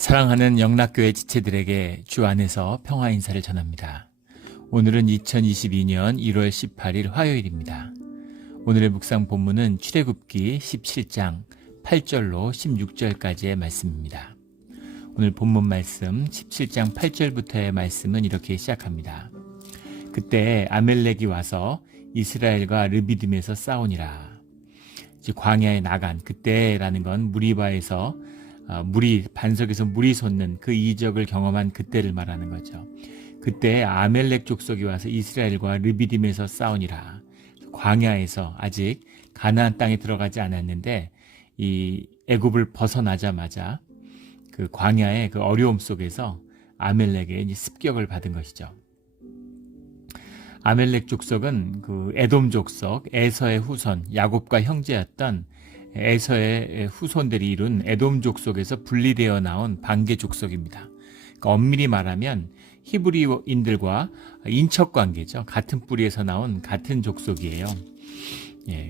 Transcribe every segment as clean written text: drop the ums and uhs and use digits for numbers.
사랑하는 영락교회 지체들에게 주 안에서 평화 인사를 전합니다. 오늘은 2022년 1월 18일 화요일입니다. 오늘의 묵상 본문은 출애굽기 17장 8절로 16절까지의 말씀입니다. 오늘 본문 말씀 17장 8절부터의 말씀은 이렇게 시작합니다. 그때 아멜렉이 와서 이스라엘과 르비딤에서 싸우니라. 광야에 나간 그때라는 건 무리바에서 반석에서 물이 솟는 그 이적을 경험한 그때를 말하는 거죠. 그때 아멜렉 족속이 와서 이스라엘과 르비딤에서 싸우니라. 광야에서 아직 가나안 땅에 들어가지 않았는데 이 애굽을 벗어나자마자 그 광야의 그 어려움 속에서 아멜렉의 이제 습격을 받은 것이죠. 아멜렉 족속은 그 에돔 족속 에서의 후손 야곱과 형제였던 에서의 후손들이 이룬 에돔 족속에서 분리되어 나온 반개 족속입니다. 그러니까 엄밀히 말하면 히브리인들과 인척 관계죠. 같은 뿌리에서 나온 같은 족속이에요.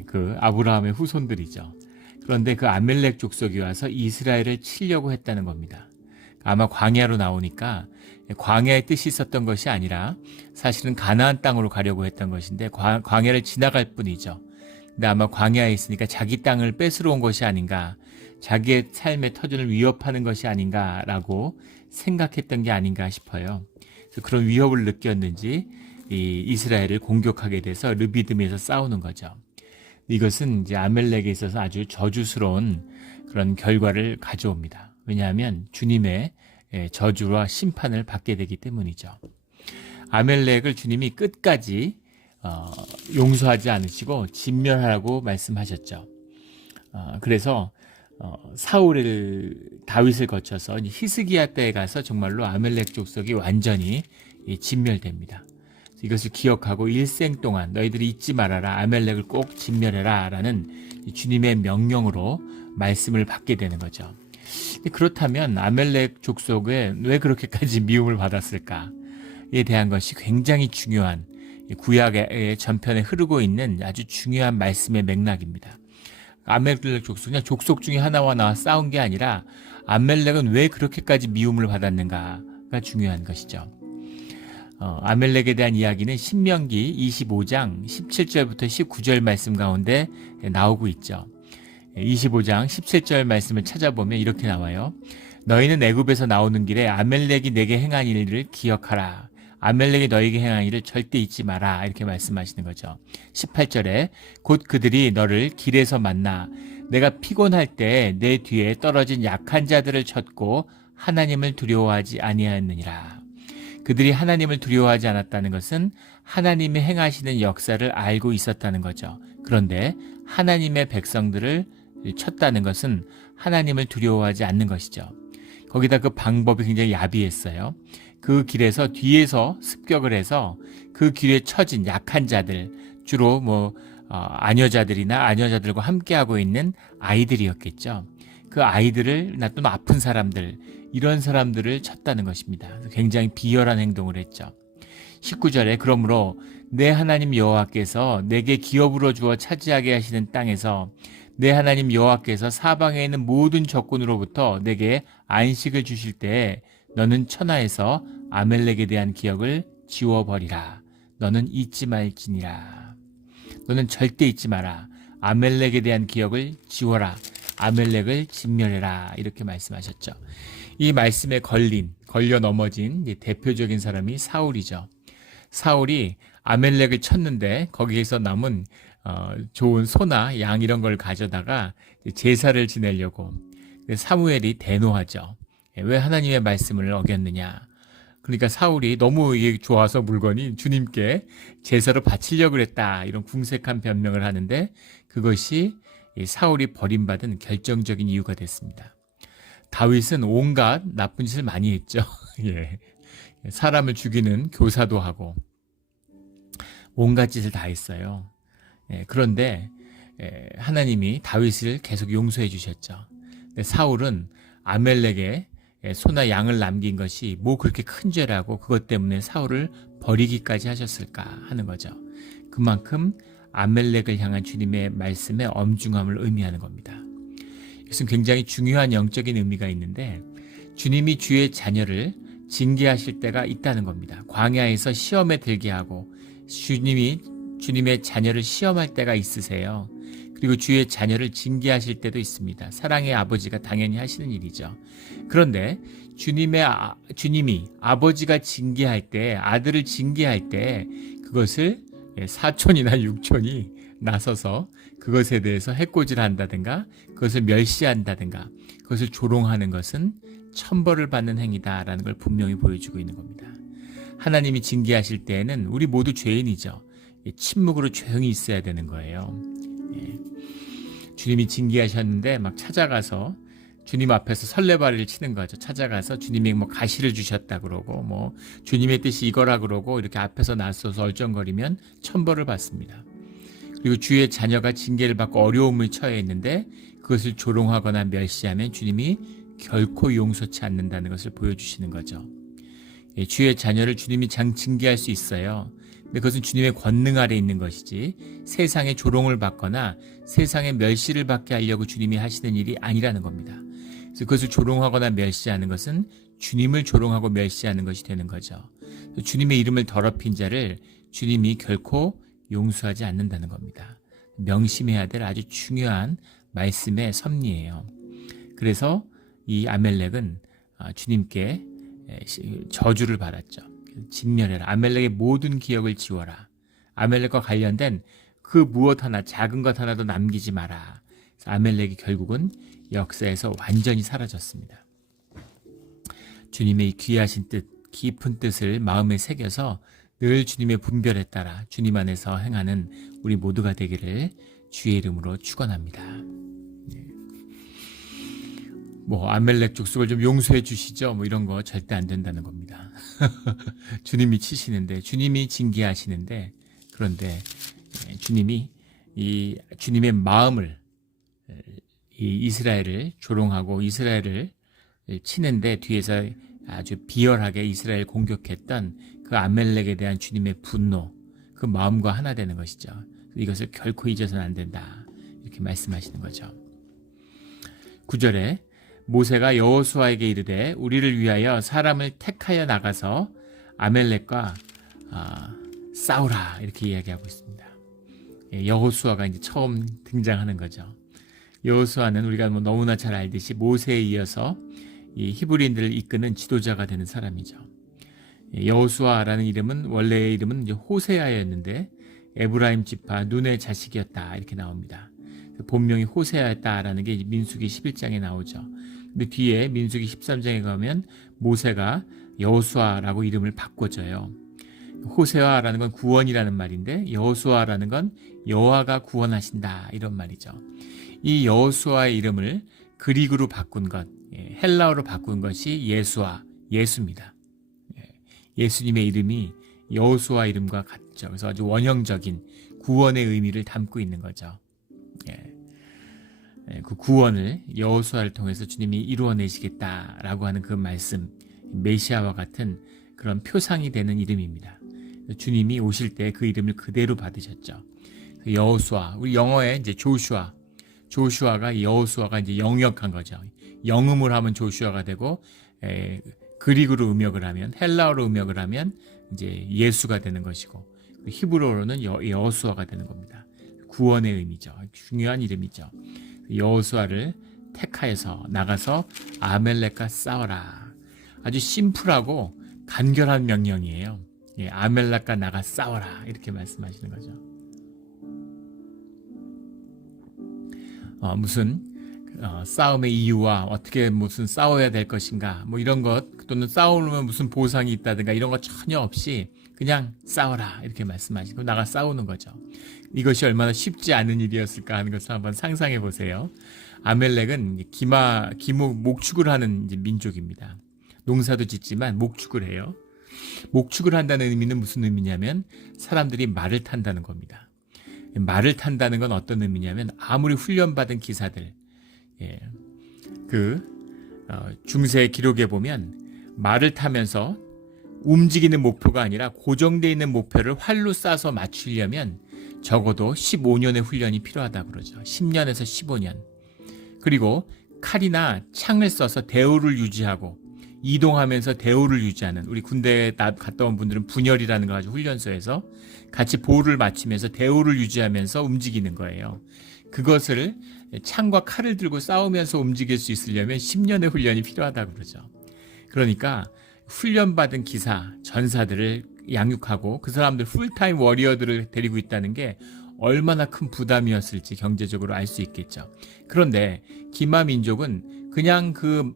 그 아브라함의 후손들이죠. 그런데 그 아멜렉 족속이 와서 이스라엘을 치려고 했다는 겁니다. 아마 광야로 나오니까 광야의 뜻이 있었던 것이 아니라 사실은 가나안 땅으로 가려고 했던 것인데 광야를 지나갈 뿐이죠. 근데 아마 광야에 있으니까 자기 땅을 뺏으러 온 것이 아닌가, 자기의 삶의 터전을 위협하는 것이 아닌가라고 생각했던 게 아닌가 싶어요. 그래서 그런 위협을 느꼈는지 이스라엘을 공격하게 돼서 르비딤에서 싸우는 거죠. 이것은 이제 아멜렉에 있어서 아주 저주스러운 그런 결과를 가져옵니다. 왜냐하면 주님의 저주와 심판을 받게 되기 때문이죠. 아멜렉을 주님이 끝까지 용서하지 않으시고 진멸하라고 말씀하셨죠. 그래서 다윗을 거쳐서 히스기야 때에 가서 정말로 아멜렉 족속이 완전히 진멸됩니다. 이것을 기억하고 일생 동안 너희들이 잊지 말아라, 아멜렉을 꼭 진멸해라 라는 주님의 명령으로 말씀을 받게 되는 거죠. 그렇다면 아멜렉 족속에 왜 그렇게까지 미움을 받았을까에 대한 것이 굉장히 중요한 구약의 전편에 흐르고 있는 아주 중요한 말씀의 맥락입니다. 아멜렉 족속, 그냥 족속 중에 하나와 나와 싸운 게 아니라 아멜렉은 왜 그렇게까지 미움을 받았는가가 중요한 것이죠. 아멜렉에 대한 이야기는 신명기 25장 17절부터 19절 말씀 가운데 나오고 있죠. 25장 17절 말씀을 찾아보면 이렇게 나와요. 너희는 애굽에서 나오는 길에 아멜렉이 내게 행한 일을 기억하라. 아멜렉이 너에게 행한 일을 절대 잊지 마라. 이렇게 말씀하시는 거죠. 18절에 곧 그들이 너를 길에서 만나 내가 피곤할 때 내 뒤에 떨어진 약한 자들을 쳤고 하나님을 두려워하지 아니하였느니라. 그들이 하나님을 두려워하지 않았다는 것은 하나님이 행하시는 역사를 알고 있었다는 거죠. 그런데 하나님의 백성들을 쳤다는 것은 하나님을 두려워하지 않는 것이죠. 거기다 그 방법이 굉장히 야비했어요. 그 길에서 뒤에서 습격을 해서 그 길에 처진 약한 자들, 주로 아녀자들이나 아녀자들과 함께하고 있는 아이들이었겠죠. 그 아이들을 또는 아픈 사람들, 이런 사람들을 쳤다는 것입니다. 굉장히 비열한 행동을 했죠. 19절에 그러므로 내 하나님 여호와께서 내게 기업으로 주어 차지하게 하시는 땅에서 내 하나님 여호와께서 사방에 있는 모든 적군으로부터 내게 안식을 주실 때에 너는 천하에서 아멜렉에 대한 기억을 지워버리라. 너는 잊지 말지니라. 너는 절대 잊지 마라. 아멜렉에 대한 기억을 지워라. 아멜렉을 진멸해라. 이렇게 말씀하셨죠. 이 말씀에 걸려 넘어진 대표적인 사람이 사울이죠. 사울이 아멜렉을 쳤는데 거기에서 남은 좋은 소나 양 이런 걸 가져다가 제사를 지내려고 사무엘이 대노하죠. 왜 하나님의 말씀을 어겼느냐. 그러니까 사울이 너무 좋아서 물건이 주님께 제사로 바치려고 그랬다. 이런 궁색한 변명을 하는데 그것이 사울이 버림받은 결정적인 이유가 됐습니다. 다윗은 온갖 나쁜 짓을 많이 했죠. 사람을 죽이는 교사도 하고 온갖 짓을 다 했어요. 그런데 하나님이 다윗을 계속 용서해 주셨죠. 사울은 아멜렉의 소나 양을 남긴 것이 뭐 그렇게 큰 죄라고 그것 때문에 사울을 버리기까지 하셨을까 하는 거죠. 그만큼 아멜렉을 향한 주님의 말씀의 엄중함을 의미하는 겁니다. 이것은 굉장히 중요한 영적인 의미가 있는데 주님이 주의 자녀를 징계하실 때가 있다는 겁니다. 광야에서 시험에 들게 하고 주님의 자녀를 시험할 때가 있으세요. 그리고 주의 자녀를 징계하실 때도 있습니다. 사랑의 아버지가 당연히 하시는 일이죠. 그런데 주님이 아버지가 징계할 때, 아들을 징계할 때 그것을 사촌이나 육촌이 나서서 그것에 대해서 해코지한다든가 그것을 멸시한다든가 그것을 조롱하는 것은 천벌을 받는 행위다라는 걸 분명히 보여주고 있는 겁니다. 하나님이 징계하실 때에는 우리 모두 죄인이죠. 침묵으로 조용히 있어야 되는 거예요. 주님이 징계하셨는데 막 찾아가서 주님 앞에서 설레발을 치는 거죠. 찾아가서 주님이 뭐 가시를 주셨다 그러고 뭐 주님의 뜻이 이거라 그러고 이렇게 앞에서 나서서 얼쩡거리면 천벌을 받습니다. 그리고 주의 자녀가 징계를 받고 어려움을 처해 있는데 그것을 조롱하거나 멸시하면 주님이 결코 용서치 않는다는 것을 보여주시는 거죠. 주의 자녀를 주님이 징계할 수 있어요. 근데 그것은 주님의 권능 아래 있는 것이지 세상의 조롱을 받거나 세상의 멸시를 받게 하려고 주님이 하시는 일이 아니라는 겁니다. 그래서 그것을 조롱하거나 멸시하는 것은 주님을 조롱하고 멸시하는 것이 되는 거죠. 주님의 이름을 더럽힌 자를 주님이 결코 용서하지 않는다는 겁니다. 명심해야 될 아주 중요한 말씀의 섭리예요. 그래서 이 아멜렉은 주님께 저주를 받았죠. 진멸해라. 아멜렉의 모든 기억을 지워라. 아멜렉과 관련된 그 무엇 하나, 작은 것 하나도 남기지 마라. 그래서 아멜렉이 결국은 역사에서 완전히 사라졌습니다. 주님의 이 귀하신 뜻, 깊은 뜻을 마음에 새겨서 늘 주님의 분별에 따라 주님 안에서 행하는 우리 모두가 되기를 주의 이름으로 축원합니다. 뭐 아멜렉 족속을 좀 용서해 주시죠. 뭐 이런 거 절대 안 된다는 겁니다. 주님이 치시는데, 주님이 징계하시는데, 그런데 주님의 마음을 이 이스라엘을 조롱하고 이스라엘을 치는데 뒤에서 아주 비열하게 이스라엘 공격했던 그 아멜렉에 대한 주님의 분노, 그 마음과 하나 되는 것이죠. 이것을 결코 잊어서는 안 된다. 이렇게 말씀하시는 거죠. 9절에 모세가 여호수아에게 이르되 우리를 위하여 사람을 택하여 나가서 아멜렉과 싸우라 이렇게 이야기하고 있습니다. 여호수아가 이제 처음 등장하는 거죠. 여호수아는 우리가 뭐 너무나 잘 알듯이 모세에 이어서 이 히브리인들을 이끄는 지도자가 되는 사람이죠. 여호수아라는 이름은 원래의 이름은 이제 호세아였는데 에브라임 지파 눈의 자식이었다 이렇게 나옵니다. 본명이 호세아였다라는 게 민수기 11장에 나오죠. 근데 뒤에 민수기 13장에 가면 모세가 여호수아라고 이름을 바꿔줘요. 호세아라는 건 구원이라는 말인데 여호수아라는 건 여호와가 구원하신다 이런 말이죠. 이 여호수아의 이름을 그리그로 바꾼 것, 헬라어로 바꾼 것이 예수입니다. 예수님의 이름이 여호수아 이름과 같죠. 그래서 아주 원형적인 구원의 의미를 담고 있는 거죠. 그 구원을 여호수아를 통해서 주님이 이루어내시겠다라고 하는 그 말씀, 메시아와 같은 그런 표상이 되는 이름입니다. 주님이 오실 때 그 이름을 그대로 받으셨죠. 여호수아, 우리 영어에 이제 조슈아가 여호수아가 이제 영역한 거죠. 영음을 하면 조슈아가 되고 그리그로 음역을 하면 헬라어로 음역을 하면 이제 예수가 되는 것이고 히브리어로는 여호수아가 되는 겁니다. 구원의 의미죠. 중요한 이름이죠. 여호수아를 택하여서 나가서 아멜렉과 싸워라. 아주 심플하고 간결한 명령이에요. 아멜렉과 나가 싸워라 이렇게 말씀하시는 거죠. 무슨 싸움의 이유와 어떻게 무슨 싸워야 될 것인가 뭐 이런 것 또는 싸우면 무슨 보상이 있다든가 이런 것 전혀 없이 그냥 싸워라 이렇게 말씀하시고 나가 싸우는 거죠. 이것이 얼마나 쉽지 않은 일이었을까 하는 것을 한번 상상해 보세요. 아멜렉은 목축을 하는 이제 민족입니다. 농사도 짓지만 목축을 해요. 목축을 한다는 의미는 무슨 의미냐면 사람들이 말을 탄다는 겁니다. 말을 탄다는 건 어떤 의미냐면 아무리 훈련받은 기사들 중세 기록에 보면 말을 타면서 움직이는 목표가 아니라 고정되어 있는 목표를 활로 쏴서 맞추려면 적어도 15년의 훈련이 필요하다고 그러죠. 10년에서 15년. 그리고 칼이나 창을 써서 대우를 유지하고 이동하면서 대우를 유지하는, 우리 군대에 갔다 온 분들은 분열이라는 걸 가지고 훈련소에서 같이 보호를 맞추면서 대우를 유지하면서 움직이는 거예요. 그것을 창과 칼을 들고 싸우면서 움직일 수 있으려면 10년의 훈련이 필요하다고 그러죠. 그러니까 훈련받은 기사, 전사들을 양육하고 그 사람들 풀타임 워리어들을 데리고 있다는 게 얼마나 큰 부담이었을지 경제적으로 알 수 있겠죠. 그런데 기마 민족은 그냥 그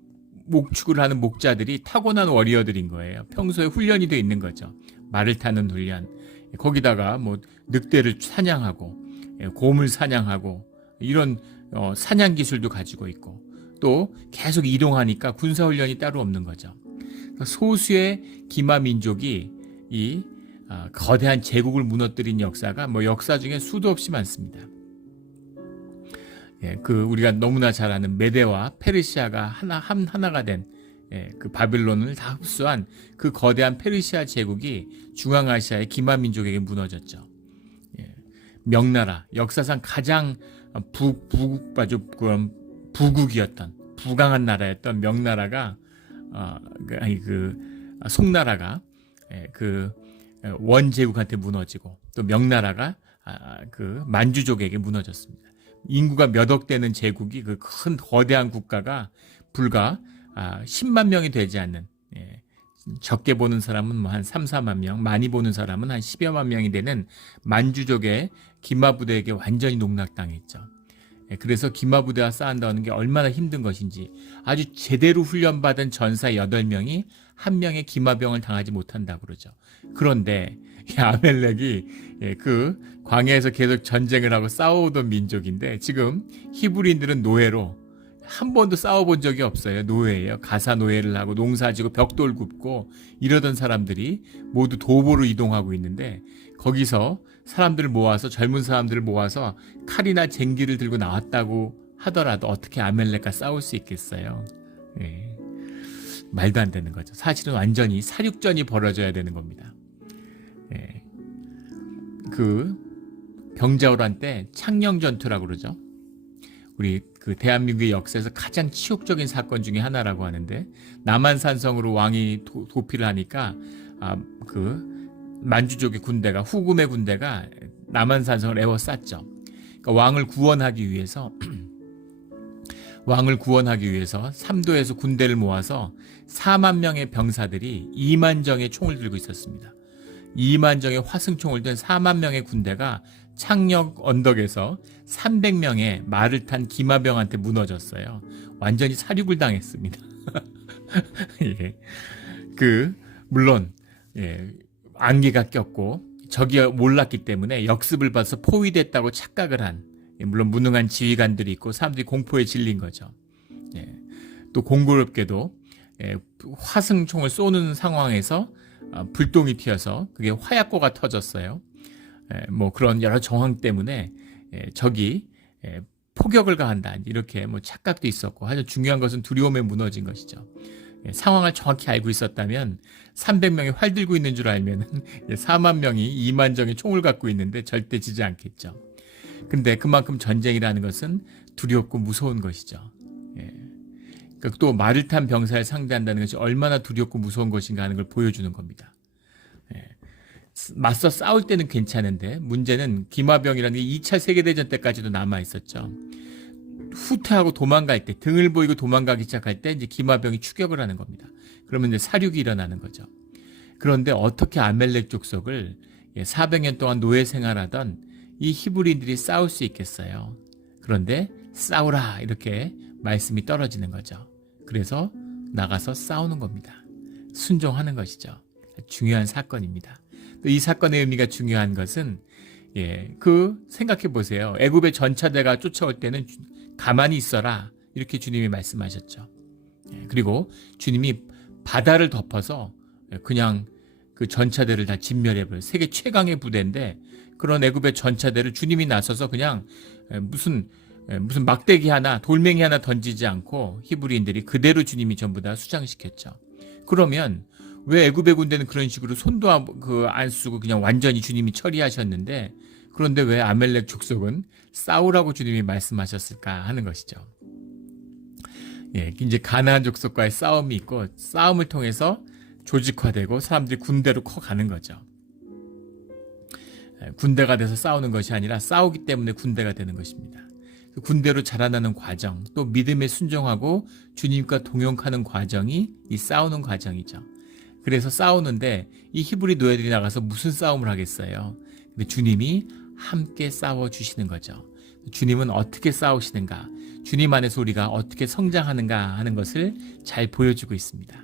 목축을 하는 목자들이 타고난 워리어들인 거예요. 평소에 훈련이 돼 있는 거죠. 말을 타는 훈련, 거기다가 뭐 늑대를 사냥하고 곰을 사냥하고 이런 사냥 기술도 가지고 있고 또 계속 이동하니까 군사 훈련이 따로 없는 거죠. 소수의 기마 민족이 이 거대한 제국을 무너뜨린 역사가 뭐 역사 중에 수도 없이 많습니다. 우리가 너무나 잘 아는 메데와 페르시아가 하나가 된 그 바빌론을 다 흡수한 그 거대한 페르시아 제국이 중앙아시아의 기마 민족에게 무너졌죠. 명나라, 역사상 가장 부국이었던 부강한 나라였던 명나라가 송나라가 그 원제국한테 무너지고 또 명나라가 그 만주족에게 무너졌습니다. 인구가 몇 억 되는 제국이 그 큰 거대한 국가가 불과 10만 명이 되지 않는, 적게 보는 사람은 뭐 한 3, 4만 명, 많이 보는 사람은 한 10여만 명이 되는 만주족의 기마부대에게 완전히 농락당했죠. 그래서 기마부대와 싸운다는 게 얼마나 힘든 것인지 아주 제대로 훈련받은 전사 8명이 한 명의 기마병을 당하지 못한다고 그러죠. 그런데 아멜렉이 그 광야에서 계속 전쟁을 하고 싸워오던 민족인데 지금 히브리인들은 노예로 한 번도 싸워본 적이 없어요. 노예예요. 가사 노예를 하고 농사지고 벽돌 굽고 이러던 사람들이 모두 도보로 이동하고 있는데 거기서 사람들을 모아서 젊은 사람들을 모아서 칼이나 쟁기를 들고 나왔다고 하더라도 어떻게 아멜렉과 싸울 수 있겠어요? 말도 안 되는 거죠. 사실은 완전히 사륙전이 벌어져야 되는 겁니다. 그 병자호란 때 창녕전투라고 그러죠. 우리 그 대한민국의 역사에서 가장 치욕적인 사건 중에 하나라고 하는데 남한산성으로 왕이 도피를 하니까 그 만주족의 군대가 후금의 군대가 남한산성을 에워쌌죠. 그러니까 왕을 구원하기 위해서 삼도에서 군대를 모아서 4만 명의 병사들이 2만 정의 총을 들고 있었습니다. 2만 정의 화승총을 든 4만 명의 군대가 창녕 언덕에서 300명의 말을 탄 기마병한테 무너졌어요. 완전히 사륙을 당했습니다. 물론 안개가 꼈고 적이 몰랐기 때문에 역습을 봐서 포위됐다고 착각을 한, 물론 무능한 지휘관들이 있고 사람들이 공포에 질린 거죠. 또 공교롭게도 화승총을 쏘는 상황에서 불똥이 튀어서 그게 화약고가 터졌어요. 뭐 그런 여러 정황 때문에 적이 포격을 가한다 이렇게 뭐 착각도 있었고, 아주 중요한 것은 두려움에 무너진 것이죠. 상황을 정확히 알고 있었다면 300명이 활 들고 있는 줄 알면 4만 명이 2만 정의 총을 갖고 있는데 절대 지지 않겠죠. 근데 그만큼 전쟁이라는 것은 두렵고 무서운 것이죠. 그러니까 또 말을 탄 병사를 상대한다는 것이 얼마나 두렵고 무서운 것인가 하는 걸 보여주는 겁니다. 맞서 싸울 때는 괜찮은데 문제는 기마병이라는 게 2차 세계대전 때까지도 남아 있었죠. 후퇴하고 도망갈 때, 등을 보이고 도망가기 시작할 때 이제 기마병이 추격을 하는 겁니다. 그러면 이제 사륙이 일어나는 거죠. 그런데 어떻게 아멜렉 족속을 400년 동안 노예 생활하던 이 히브리인들이 싸울 수 있겠어요? 그런데 싸우라 이렇게 말씀이 떨어지는 거죠. 그래서 나가서 싸우는 겁니다. 순종하는 것이죠. 중요한 사건입니다. 또 이 사건의 의미가 중요한 것은 생각해 보세요. 애굽의 전차대가 쫓아올 때는 가만히 있어라 이렇게 주님이 말씀하셨죠. 그리고 주님이 바다를 덮어서 그냥 그 전차대를 다 진멸해버려요. 세계 최강의 부대인데 그런 애굽의 전차대를 주님이 나서서 그냥 무슨 막대기 하나, 돌멩이 하나 던지지 않고 히브리인들이 그대로 주님이 전부 다 수장시켰죠. 그러면 왜 애굽의 군대는 그런 식으로 손도 안 쓰고 그냥 완전히 주님이 처리하셨는데, 그런데 왜 아멜렉 족속은 싸우라고 주님이 말씀하셨을까 하는 것이죠. 이제 가나안 족속과의 싸움이 있고 싸움을 통해서 조직화되고 사람들이 군대로 커가는 거죠. 군대가 돼서 싸우는 것이 아니라 싸우기 때문에 군대가 되는 것입니다. 군대로 자라나는 과정, 또 믿음에 순종하고 주님과 동역하는 과정이 이 싸우는 과정이죠. 그래서 싸우는데 이 히브리 노예들이 나가서 무슨 싸움을 하겠어요? 근데 주님이 함께 싸워주시는 거죠. 주님은 어떻게 싸우시는가, 주님 안에서 우리가 어떻게 성장하는가 하는 것을 잘 보여주고 있습니다.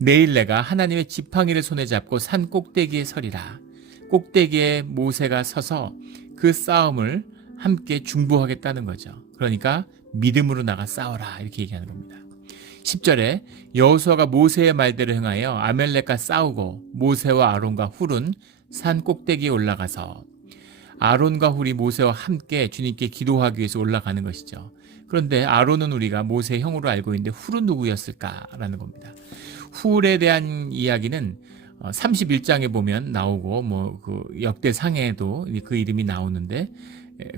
내일 내가 하나님의 지팡이를 손에 잡고 산 꼭대기에 서리라. 꼭대기에 모세가 서서 그 싸움을 함께 중보하겠다는 거죠. 그러니까 믿음으로 나가 싸워라 이렇게 얘기하는 겁니다. 10절에 여호수아가 모세의 말대로 행하여 아멜렉과 싸우고 모세와 아론과 훌은 산 꼭대기에 올라가서, 아론과 훌이 모세와 함께 주님께 기도하기 위해서 올라가는 것이죠. 그런데 아론은 우리가 모세의 형으로 알고 있는데 훌은 누구였을까라는 겁니다. 훌에 대한 이야기는 31장에 보면 나오고 그 역대상에도 그 이름이 나오는데,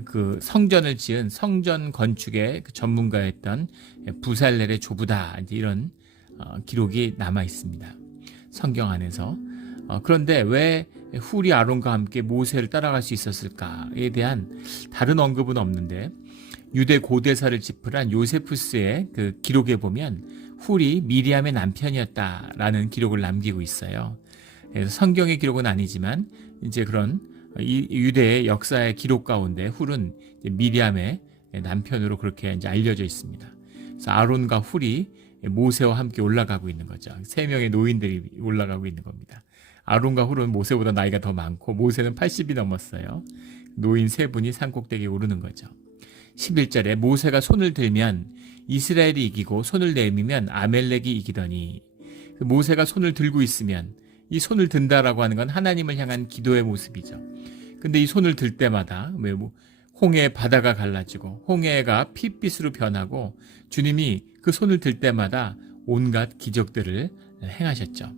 그 성전을 지은 성전 건축의 그 전문가였던 부살렐의 조부다, 이제 이런 기록이 남아 있습니다. 성경 안에서. 그런데 왜 훌이 아론과 함께 모세를 따라갈 수 있었을까에 대한 다른 언급은 없는데, 유대 고대사를 집필한 요세푸스의 그 기록에 보면 훌이 미리암의 남편이었다라는 기록을 남기고 있어요. 그래서 성경의 기록은 아니지만 이제 그런 이 유대의 역사의 기록 가운데 훌은 미리암의 남편으로 그렇게 이제 알려져 있습니다. 그래서 아론과 훌이 모세와 함께 올라가고 있는 거죠. 3명의 노인들이 올라가고 있는 겁니다. 아론과 훌은 모세보다 나이가 더 많고 모세는 80이 넘었어요. 노인 3분이 산꼭대기에 오르는 거죠. 11절에 모세가 손을 들면 이스라엘이 이기고 손을 내밀면 아멜렉이 이기더니, 모세가 손을 들고 있으면, 이 손을 든다라고 하는 건 하나님을 향한 기도의 모습이죠. 근데 이 손을 들 때마다 홍해의 바다가 갈라지고 홍해가 핏빛으로 변하고 주님이 그 손을 들 때마다 온갖 기적들을 행하셨죠.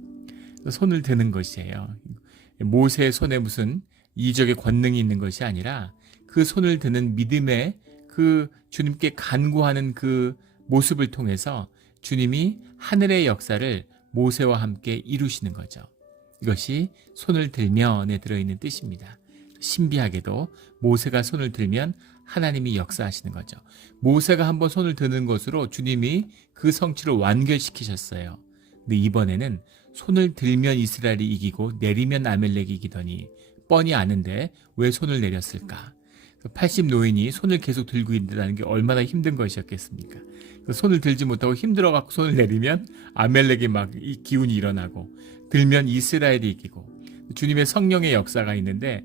손을 드는 것이에요. 모세의 손에 무슨 이적의 권능이 있는 것이 아니라 그 손을 드는 믿음의 그 주님께 간구하는 그 모습을 통해서 주님이 하늘의 역사를 모세와 함께 이루시는 거죠. 이것이 손을 들면에 들어있는 뜻입니다. 신비하게도 모세가 손을 들면 하나님이 역사하시는 거죠. 모세가 한번 손을 드는 것으로 주님이 그 성취를 완결시키셨어요. 근데 이번에는 손을 들면 이스라엘이 이기고 내리면 아멜렉이 이기더니, 뻔히 아는데 왜 손을 내렸을까? 80 노인이 손을 계속 들고 있다는 게 얼마나 힘든 것이었겠습니까? 손을 들지 못하고 힘들어갖고 손을 내리면 아멜렉이 막 이 기운이 일어나고, 들면 이스라엘이 이기고, 주님의 성령의 역사가 있는데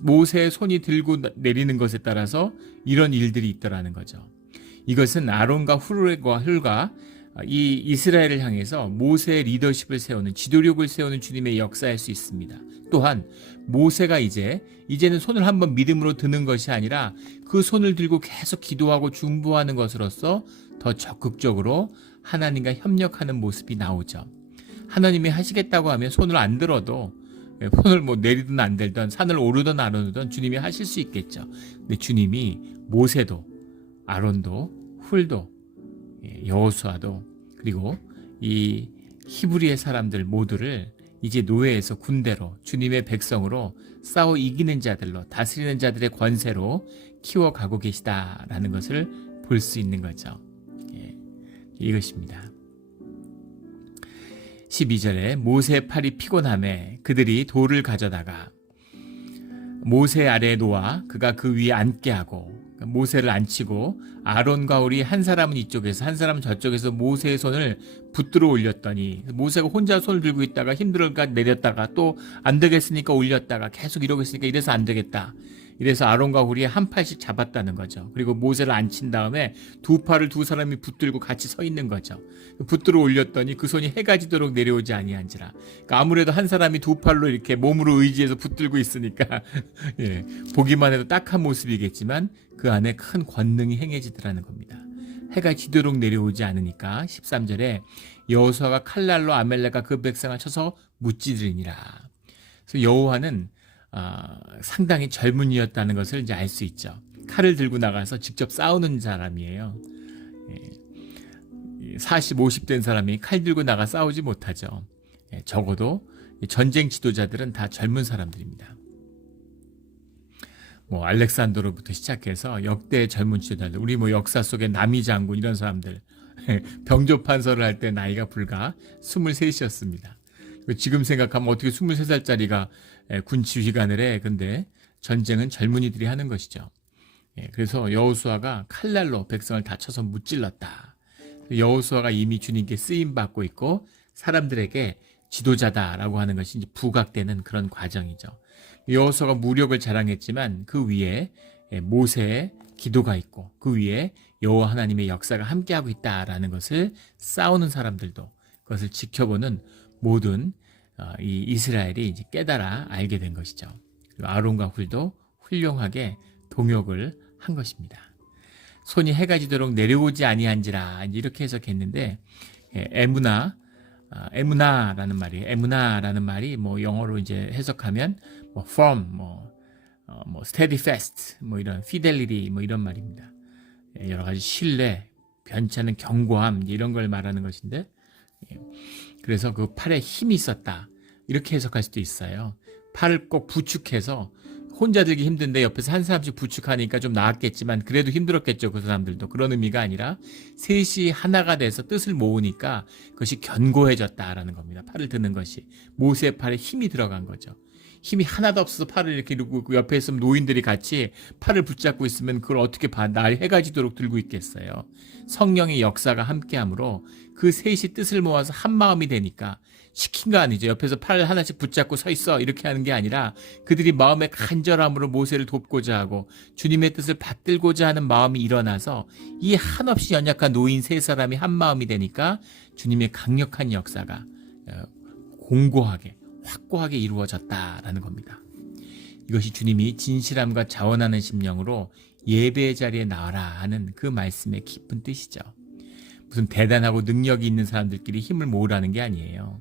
모세의 손이 들고 내리는 것에 따라서 이런 일들이 있더라는 거죠. 이것은 아론과 훌과 이 이스라엘을 향해서 모세의 리더십을 세우는, 지도력을 세우는 주님의 역사일 수 있습니다. 또한 모세가 이제는 손을 한번 믿음으로 드는 것이 아니라 그 손을 들고 계속 기도하고 중보하는 것으로서 더 적극적으로 하나님과 협력하는 모습이 나오죠. 하나님이 하시겠다고 하면 손을 안 들어도, 손을 내리든 안 들든 산을 오르든 안 오르든 주님이 하실 수 있겠죠. 근데 주님이 모세도 아론도 훌도 여호수아도 그리고 이 히브리의 사람들 모두를 이제 노예에서 군대로, 주님의 백성으로 싸워 이기는 자들로, 다스리는 자들의 권세로 키워가고 계시다라는 것을 볼 수 있는 거죠. 이것입니다. 12절에 모세의 팔이 피곤함에 그들이 돌을 가져다가 모세 아래에 놓아 그가 그 위에 앉게 하고, 모세를 앉히고 아론과 훌이 한 사람은 이쪽에서 한 사람은 저쪽에서 모세의 손을 붙들어 올렸더니, 모세가 혼자 손을 들고 있다가 힘들어가 내렸다가 또 안 되겠으니까 올렸다가 계속 이러고 있으니까 이래서 안 되겠다. 이래서 아론과 훌이 한 팔씩 잡았다는 거죠. 그리고 모세를 앉힌 다음에 두 팔을 두 사람이 붙들고 같이 서 있는 거죠. 붙들어 올렸더니 그 손이 해가 지도록 내려오지 아니한지라. 그러니까 아무래도 한 사람이 두 팔로 이렇게 몸으로 의지해서 붙들고 있으니까 보기만 해도 딱한 모습이겠지만 그 안에 큰 권능이 행해지더라는 겁니다. 해가 지도록 내려오지 않으니까 13절에 여호수아가 칼날로 아멜렉과 그 백성을 쳐서 무찌르니라. 그래서 여호와는 상당히 젊은이였다는 것을 이제 알 수 있죠. 칼을 들고 나가서 직접 싸우는 사람이에요. 40, 50 된 사람이 칼 들고 나가 싸우지 못하죠. 적어도 전쟁 지도자들은 다 젊은 사람들입니다. 뭐 알렉산더로부터 시작해서 역대 젊은 지도자들, 우리 뭐 역사 속에 남이 장군 이런 사람들 병조 판서를 할 때 나이가 불과 23이었습니다. 지금 생각하면 어떻게 23살짜리가 군 지휘관을 해. 근데 전쟁은 젊은이들이 하는 것이죠. 그래서 여호수아가 칼날로 백성을 다 쳐서 무찔렀다. 여호수아가 이미 주님께 쓰임 받고 있고 사람들에게 지도자다라고 하는 것이 이제 부각되는 그런 과정이죠. 여호수아가 무력을 자랑했지만 그 위에 모세의 기도가 있고 그 위에 여호와 하나님의 역사가 함께하고 있다라는 것을 싸우는 사람들도 그것을 지켜보는 모든 이 이스라엘이 이제 깨달아 알게 된 것이죠. 그리고 아론과 훌도 훌륭하게 동역을 한 것입니다. 손이 해가 지도록 내려오지 아니한지라 이렇게 해석했는데 에무나라는 말이에요. 에무나라는 말이 뭐 영어로 이제 해석하면 뭐 firm, 뭐 steadfast, 뭐 이런 fidelity, 뭐 이런 말입니다. 여러 가지 신뢰, 변치 않는 견고함 이런 걸 말하는 것인데, 그래서 그 팔에 힘이 있었다 이렇게 해석할 수도 있어요. 팔을 꼭 부축해서 혼자 들기 힘든데 옆에서 한 사람씩 부축하니까 좀 나았겠지만 그래도 힘들었겠죠. 그 사람들도. 그런 의미가 아니라 셋이 하나가 돼서 뜻을 모으니까 그것이 견고해졌다라는 겁니다. 팔을 드는 것이. 모세의 팔에 힘이 들어간 거죠. 힘이 하나도 없어서 팔을 이렇게 들고 옆에 있으면 노인들이 같이 팔을 붙잡고 있으면 그걸 어떻게 날 해가 지도록 들고 있겠어요. 성령의 역사가 함께하므로 그 셋이 뜻을 모아서 한 마음이 되니까 시킨 거 아니죠. 옆에서 팔을 하나씩 붙잡고 서 있어 이렇게 하는 게 아니라 그들이 마음의 간절함으로 모세를 돕고자 하고 주님의 뜻을 받들고자 하는 마음이 일어나서 이 한없이 연약한 노인 세 사람이 한 마음이 되니까 주님의 강력한 역사가 공고하게 확고하게 이루어졌다라는 겁니다. 이것이 주님이 진실함과 자원하는 심령으로 예배의 자리에 나와라 하는 그 말씀의 깊은 뜻이죠. 무슨 대단하고 능력이 있는 사람들끼리 힘을 모으라는 게 아니에요.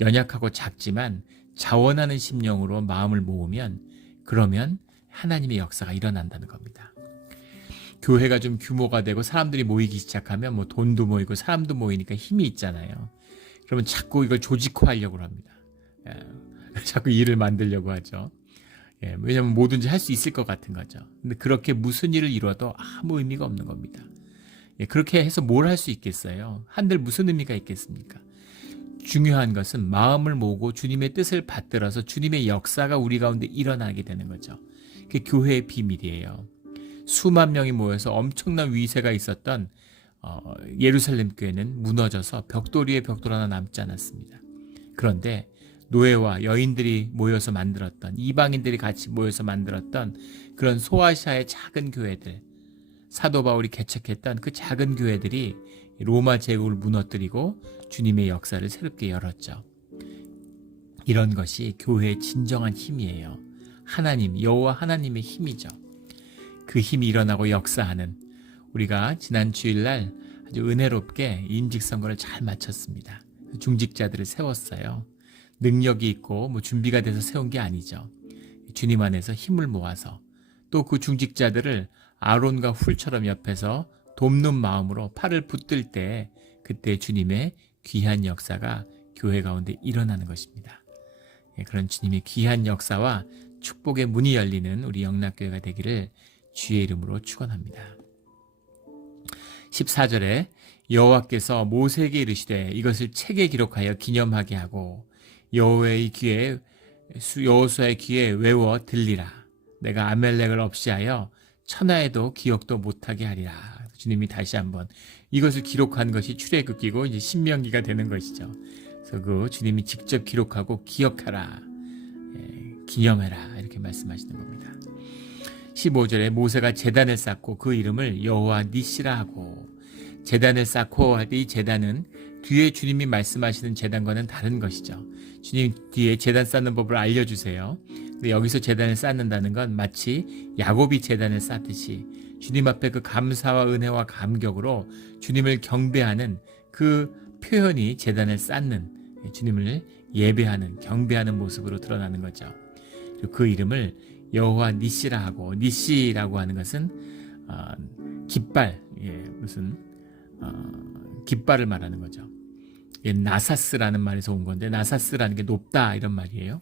연약하고 작지만 자원하는 심령으로 마음을 모으면 그러면 하나님의 역사가 일어난다는 겁니다. 교회가 좀 규모가 되고 사람들이 모이기 시작하면 뭐 돈도 모이고 사람도 모이니까 힘이 있잖아요. 그러면 자꾸 이걸 조직화하려고 합니다. 자꾸 일을 만들려고 하죠. 왜냐하면 뭐든지 할 수 있을 것 같은 거죠. 근데 그렇게 무슨 일을 이뤄도 아무 의미가 없는 겁니다. 그렇게 해서 뭘 할 수 있겠어요? 한들 무슨 의미가 있겠습니까? 중요한 것은 마음을 모으고 주님의 뜻을 받들어서 주님의 역사가 우리 가운데 일어나게 되는 거죠. 그게 교회의 비밀이에요. 수만 명이 모여서 엄청난 위세가 있었던 예루살렘 교회는 무너져서 벽돌 위에 벽돌 하나 남지 않았습니다. 그런데 노예와 여인들이 모여서 만들었던, 이방인들이 같이 모여서 만들었던 그런 소아시아의 작은 교회들, 사도 바울이 개척했던 그 작은 교회들이 로마 제국을 무너뜨리고 주님의 역사를 새롭게 열었죠. 이런 것이 교회의 진정한 힘이에요. 하나님, 여호와 하나님의 힘이죠. 그 힘이 일어나고 역사하는, 우리가 지난 주일날 아주 은혜롭게 인직선거를 잘 마쳤습니다. 중직자들을 세웠어요. 능력이 있고 뭐 준비가 돼서 세운 게 아니죠. 주님 안에서 힘을 모아서 또 그 중직자들을 아론과 훌처럼 옆에서 돕는 마음으로 팔을 붙들 때 그때 주님의 귀한 역사가 교회 가운데 일어나는 것입니다. 그런 주님의 귀한 역사와 축복의 문이 열리는 우리 영락교회가 되기를 주의 이름으로 축원합니다. 14절에 여호와께서 모세에게 이르시되 이것을 책에 기록하여 기념하게 하고 여호와의 귀에 여호수아의 귀에 외워 들리라. 내가 아멜렉을 없이하여 천하에도 기억도 못하게 하리라. 주님이 다시 한번 이것을 기록한 것이 출애굽기고 이제 신명기가 되는 것이죠. 그래서 그 주님이 직접 기록하고 기억하라, 기념해라 이렇게 말씀하시는 겁니다. 15절에 모세가 제단을 쌓고 그 이름을 여호와 니시라 하고, 제단을 쌓고 할 때 이 제단은 뒤에 주님이 말씀하시는 제단과는 다른 것이죠. 주님 뒤에 제단 쌓는 법을 알려주세요. 근데 여기서 제단을 쌓는다는 건 마치 야곱이 제단을 쌓듯이 주님 앞에 그 감사와 은혜와 감격으로 주님을 경배하는 그 표현이 제단을 쌓는, 주님을 예배하는 경배하는 모습으로 드러나는 거죠. 그 이름을 여호와 니시라 하고, 니시라고 하는 것은 깃발, 무슨 깃발을 말하는 거죠. 이게 나사스라는 말에서 온 건데, 나사스라는 게 높다 이런 말이에요.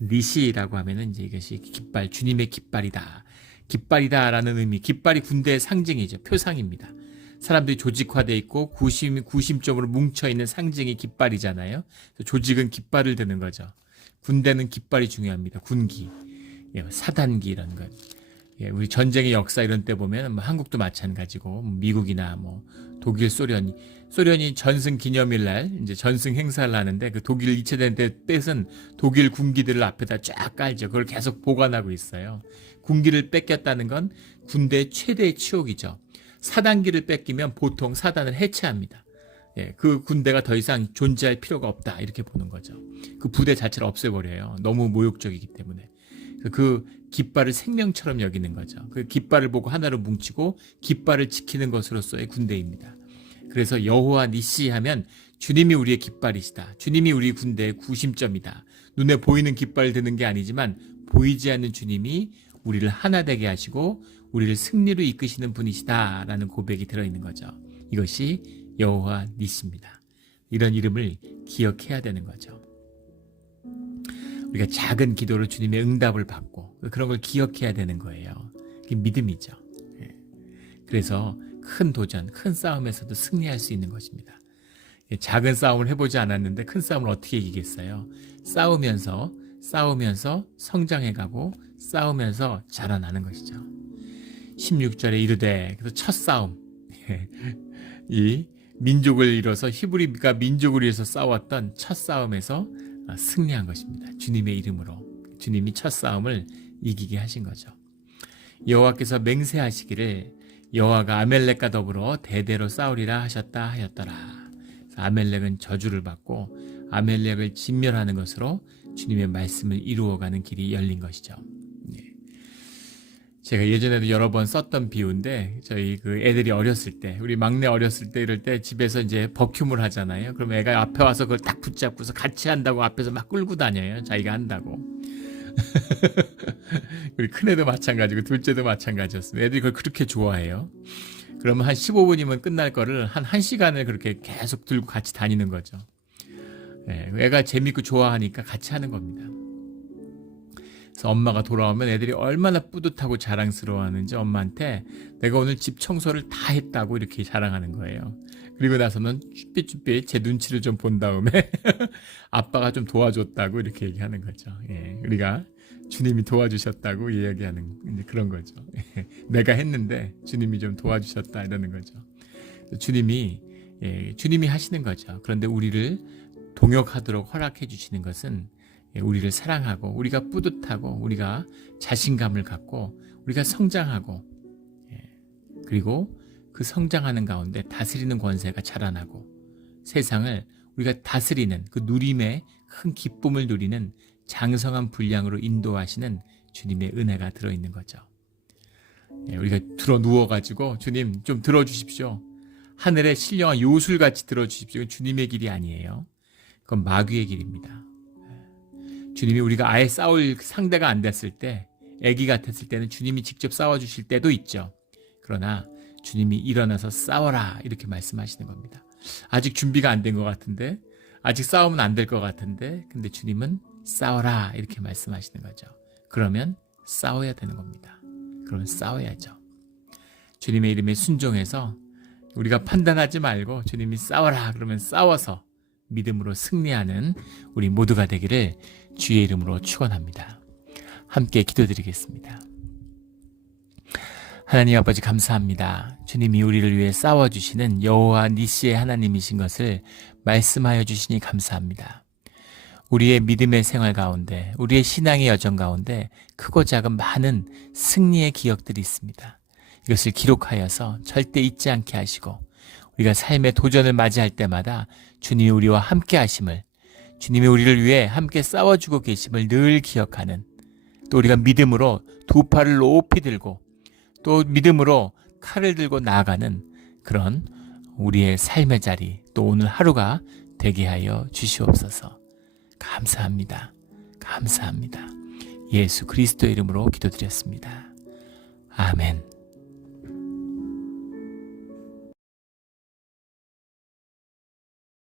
니시라고 하면은 이제 이것이 깃발, 주님의 깃발이다. 깃발이다라는 의미, 깃발이 군대의 상징이죠. 표상입니다. 사람들이 조직화되어 있고 구심점으로 뭉쳐있는 상징이 깃발이잖아요. 조직은 깃발을 드는 거죠. 군대는 깃발이 중요합니다. 군기, 사단기 이런 것. 우리 전쟁의 역사 이런 때 보면 뭐 한국도 마찬가지고 미국이나 뭐 독일, 소련이 전승 기념일날 이제 전승 행사를 하는데 그 독일 이체된 때 뺏은 독일 군기들을 앞에다 쫙 깔죠. 그걸 계속 보관하고 있어요. 군기를 뺏겼다는 건 군대의 최대의 치욕이죠. 사단기를 뺏기면 보통 사단을 해체합니다. 그 군대가 더 이상 존재할 필요가 없다 이렇게 보는 거죠. 그 부대 자체를 없애버려요. 너무 모욕적이기 때문에. 그 깃발을 생명처럼 여기는 거죠. 그 깃발을 보고 하나로 뭉치고 깃발을 지키는 것으로서의 군대입니다. 그래서 여호와 니시 하면 주님이 우리의 깃발이시다. 주님이 우리 군대의 구심점이다. 눈에 보이는 깃발 드는 게 아니지만 보이지 않는 주님이 우리를 하나 되게 하시고 우리를 승리로 이끄시는 분이시다라는 고백이 들어있는 거죠. 이것이 여호와 니시입니다. 이런 이름을 기억해야 되는 거죠. 우리가 작은 기도로 주님의 응답을 받고 그런 걸 기억해야 되는 거예요. 그게 믿음이죠. 그래서 큰 도전, 큰 싸움에서도 승리할 수 있는 것입니다. 작은 싸움을 해보지 않았는데 큰 싸움을 어떻게 이기겠어요? 싸우면서 성장해가고 싸우면서 자라나는 것이죠. 16절에 이르되, 그래서 첫 싸움, 이 민족을 이뤄서 히브리가 민족을 위해서 싸웠던 첫 싸움에서 승리한 것입니다. 주님의 이름으로 주님이 첫 싸움을 이기게 하신 거죠. 여호와께서 맹세하시기를 여호와가 아멜렉과 더불어 대대로 싸우리라 하였더라. 아멜렉은 저주를 받고 아멜렉을 진멸하는 것으로 주님의 말씀을 이루어가는 길이 열린 것이죠. 제가 예전에도 여러 번 썼던 비유인데, 저희 그 애들이 어렸을 때, 우리 막내 어렸을 때 이럴 때 집에서 이제 버큐물 하잖아요. 그럼 애가 앞에 와서 그걸 딱 붙잡고서 같이 한다고 앞에서 막 끌고 다녀요. 자기가 한다고. 우리 큰애도 마찬가지고 둘째도 마찬가지였습니다. 애들이 그걸 그렇게 좋아해요. 그러면 한 15분이면 끝날 거를 한 1시간을 그렇게 계속 들고 같이 다니는 거죠. 애가 재밌고 좋아하니까 같이 하는 겁니다. 그래서 엄마가 돌아오면 애들이 얼마나 뿌듯하고 자랑스러워하는지 엄마한테 내가 오늘 집 청소를 다 했다고 이렇게 자랑하는 거예요. 그리고 나서는 쭈삣쭈삣 제 눈치를 좀 본 다음에 아빠가 좀 도와줬다고 이렇게 얘기하는 거죠. 우리가 주님이 도와주셨다고 이야기하는 그런 거죠. 내가 했는데 주님이 좀 도와주셨다 이러는 거죠. 주님이 하시는 거죠. 그런데 우리를 동역하도록 허락해 주시는 것은 우리를 사랑하고 우리가 뿌듯하고 우리가 자신감을 갖고 우리가 성장하고 그리고 그 성장하는 가운데 다스리는 권세가 자라나고 세상을 우리가 다스리는 그 누림의 큰 기쁨을 누리는 장성한 분량으로 인도하시는 주님의 은혜가 들어있는 거죠. 우리가 들어 누워가지고 주님 좀 들어주십시오. 하늘의 신령한 요술같이 들어주십시오. 이건 주님의 길이 아니에요. 그건 마귀의 길입니다. 주님이 우리가 아예 싸울 상대가 안 됐을 때, 아기 같았을 때는 주님이 직접 싸워주실 때도 있죠. 그러나 주님이 일어나서 싸워라 이렇게 말씀하시는 겁니다. 아직 준비가 안 된 것 같은데, 아직 싸우면 안 될 것 같은데, 근데 주님은 싸워라 이렇게 말씀하시는 거죠. 그러면 싸워야 되는 겁니다. 그러면 싸워야죠. 주님의 이름에 순종해서 우리가 판단하지 말고 주님이 싸워라 그러면 싸워서 믿음으로 승리하는 우리 모두가 되기를 주의 이름으로 축원합니다. 함께 기도드리겠습니다. 하나님 아버지 감사합니다. 주님이 우리를 위해 싸워주시는 여호와 니시의 하나님이신 것을 말씀하여 주시니 감사합니다. 우리의 믿음의 생활 가운데, 우리의 신앙의 여정 가운데 크고 작은 많은 승리의 기억들이 있습니다. 이것을 기록하여서 절대 잊지 않게 하시고 우리가 삶의 도전을 맞이할 때마다 주님이 우리와 함께 하심을, 주님이 우리를 위해 함께 싸워주고 계심을 늘 기억하는, 또 우리가 믿음으로 두 팔을 높이 들고 또 믿음으로 칼을 들고 나아가는 그런 우리의 삶의 자리, 또 오늘 하루가 되게 하여 주시옵소서. 감사합니다. 감사합니다. 예수 그리스도의 이름으로 기도드렸습니다. 아멘.